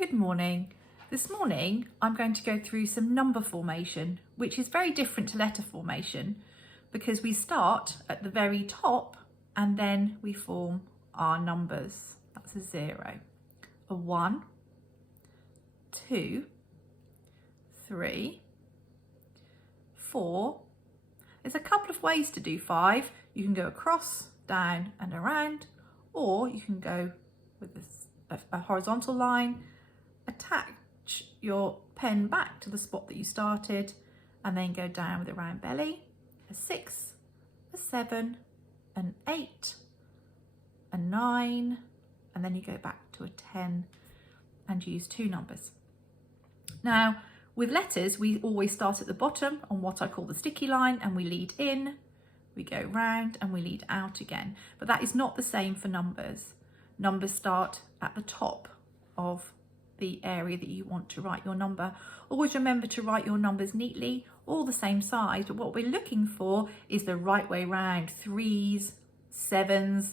Good morning. This morning I'm going to go through some number formation, which is very different to letter formation because we start at the very top and then we form our numbers. That's a 0, a 1, 2, 3, 4. There's a couple of ways to do 5. You can go across, down and around, or you can go with a horizontal line, attach your pen back to the spot that you started and then go down with a round belly, a 6, a 7, an 8, a 9, and then you go back to a 10 and use 2 numbers. Now with letters we always start at the bottom on what I call the sticky line and we lead in, we go round and we lead out again, but that is not the same for numbers. Numbers start at the top of the area that you want to write your number. Always remember to write your numbers neatly, all the same size, but what we're looking for is the right way round. 3s, 7s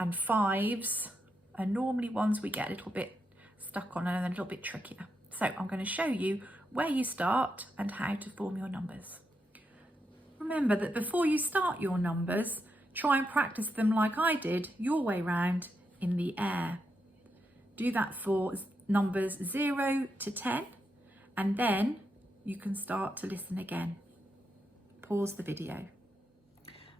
and 5s are normally ones we get a little bit stuck on and a little bit trickier. So I'm going to show you where you start and how to form your numbers. Remember that before you start your numbers, try and practice them like I did, your way round in the air. Do that for numbers 0 to 10 and then you can start to listen again. Pause the video.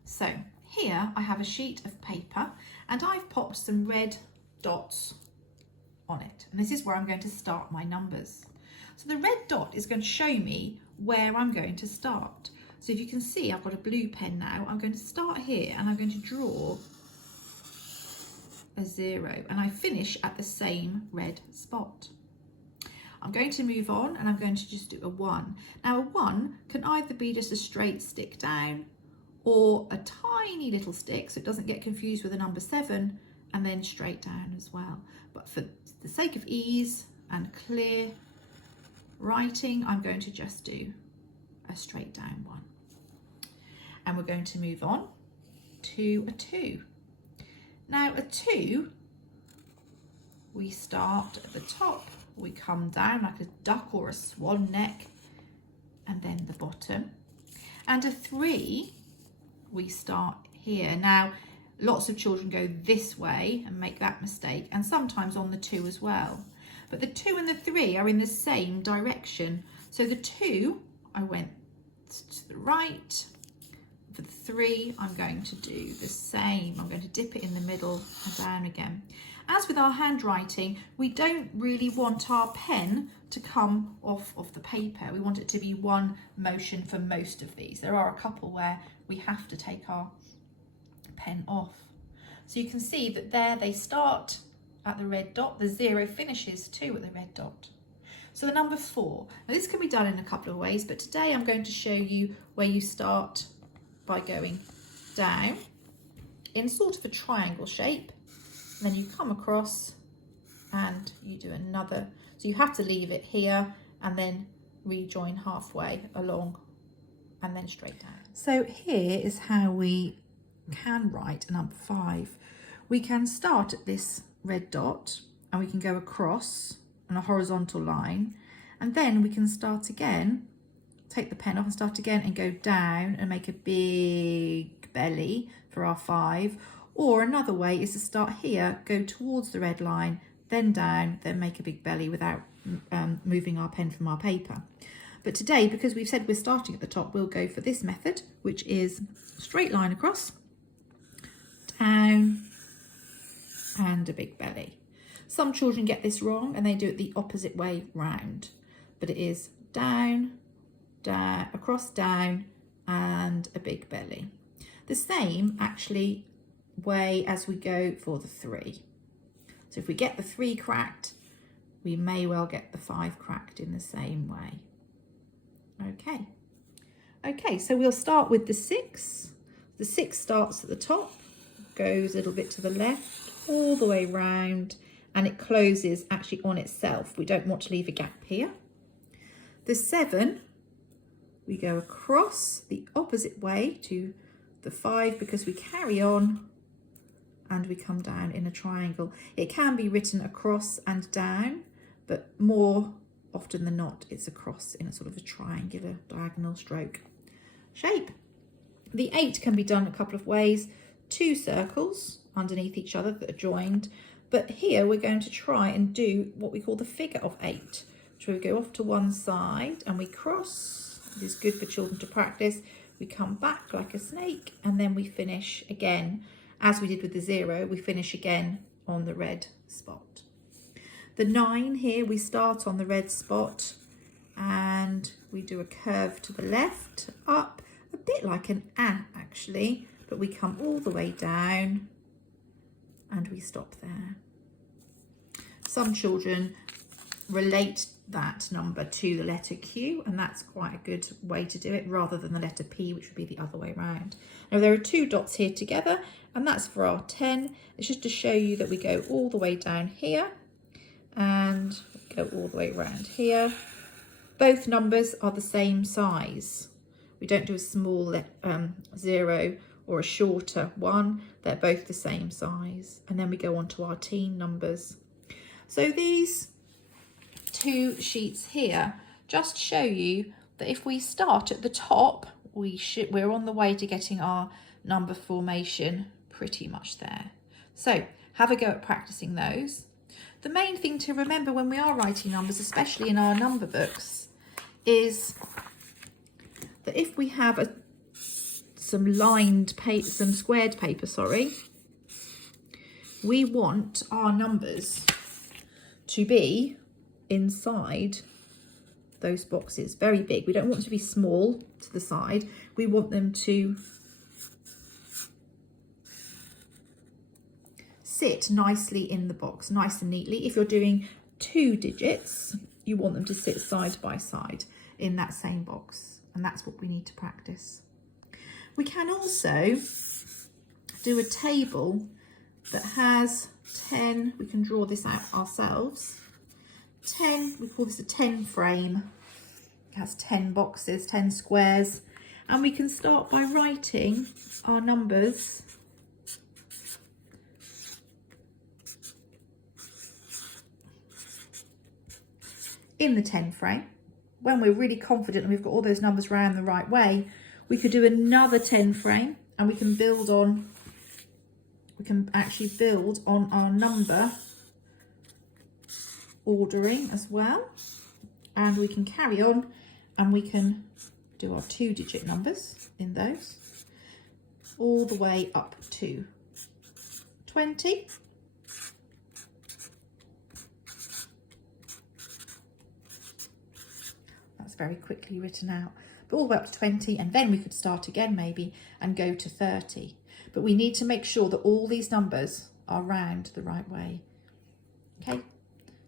So here I have a sheet of paper and I've popped some red dots on it, and this is where I'm going to start my numbers. So the red dot is going to show me where I'm going to start. So if you can see, I've got a blue pen now. I'm going to start here and I'm going to draw a 0 and I finish at the same red spot. I'm going to move on and I'm going to just do a 1. Now a 1 can either be just a straight stick down or a tiny little stick so it doesn't get confused with the number 7 and then straight down as well. But for the sake of ease and clear writing, I'm going to just do a straight down 1. And we're going to move on to a 2. Now a 2, we start at the top, we come down like a duck or a swan neck, and then the bottom. And a 3, we start here. Now lots of children go this way and make that mistake, and sometimes on the 2 as well. But the 2 and the 3 are in the same direction. So the 2, I went to the right. For the 3, I'm going to do the same. I'm going to dip it in the middle and down again. As with our handwriting, we don't really want our pen to come off of the paper. We want it to be one motion for most of these. There are a couple where we have to take our pen off. So you can see that there they start at the red dot, the 0 finishes too at the red dot. So the number 4. Now this can be done in a couple of ways, but today I'm going to show you where you start by going down in sort of a triangle shape, and then you come across and you do another. So you have to leave it here and then rejoin halfway along and then straight down. So here is how we can write a number 5. We can start at this red dot and we can go across on a horizontal line, and then we can start again, take the pen off and start again and go down and make a big belly for our 5. Or another way is to start here, go towards the red line, then down, then make a big belly without moving our pen from our paper. But today, because we've said we're starting at the top, we'll go for this method, which is straight line across, down and a big belly. Some children get this wrong and they do it the opposite way round, but it is down, down, across, down and a big belly. The same actually way as we go for the 3. So if we get the 3 cracked, we may well get the 5 cracked in the same way. Okay, so we'll start with the 6. The 6 starts at the top, goes a little bit to the left, all the way round, and it closes actually on itself. We don't want to leave a gap here. The 7, we go across the opposite way to the 5 because we carry on and we come down in a triangle. It can be written across and down, but more often than not, it's a cross in a sort of a triangular diagonal stroke shape. The 8 can be done a couple of ways. 2 circles underneath each other that are joined, but here we're going to try and do what we call the figure of 8, which we go off to one side and we cross. This is good for children to practice. We come back like a snake and then we finish again, as we did with the 0, we finish again on the red spot. The 9 here, we start on the red spot and we do a curve to the left, up, a bit like an A actually, but we come all the way down and we stop there. Some children relate that number to the letter Q, and that's quite a good way to do it, rather than the letter P, which would be the other way around. Now there are 2 dots here together, and that's for our 10. It's just to show you that we go all the way down here and go all the way around here. Both numbers are the same size. We don't do a small 0 or a shorter 1. They're both the same size. And then we go on to our teen numbers. So these 2 sheets here just show you that if we start at the top, we're on the way to getting our number formation pretty much there. So have a go at practicing those. The main thing to remember when we are writing numbers, especially in our number books, is that if we have some squared paper, we want our numbers to be inside those boxes, very big. We don't want them to be small to the side. We want them to sit nicely in the box, nice and neatly. If you're doing 2 digits, you want them to sit side by side in that same box, and that's what we need to practice. We can also do a table that has 10, we can draw this out ourselves. 10, we call this a 10 frame. It has 10 boxes, 10 squares, and we can start by writing our numbers in the 10 frame. When we're really confident and we've got all those numbers round the right way, we could do another 10 frame, and we can actually build on our number ordering as well, and we can carry on and we can do our 2-digit numbers in those all the way up to 20. That's very quickly written out, but all the way up to 20, and then we could start again maybe and go to 30. But we need to make sure that all these numbers are round the right way. Okay,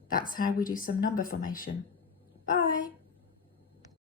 that's how we do some number formation. Bye.